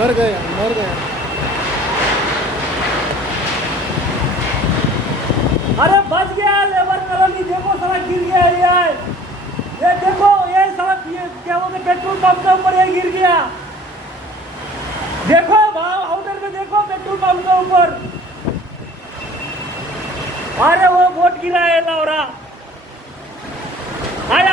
मर गया मर गया। अरे बच गया लेबर कॉलोनी, देखो सड़क गिर गया ये देखो ये सड़क, ये क्या बोलते पेट्रोल पंप के ऊपर ये गिर गया। देखो वहां उधर में देखो पेट्रोल पंप के ऊपर, अरे वो वोट गिरा है लौरा। अरे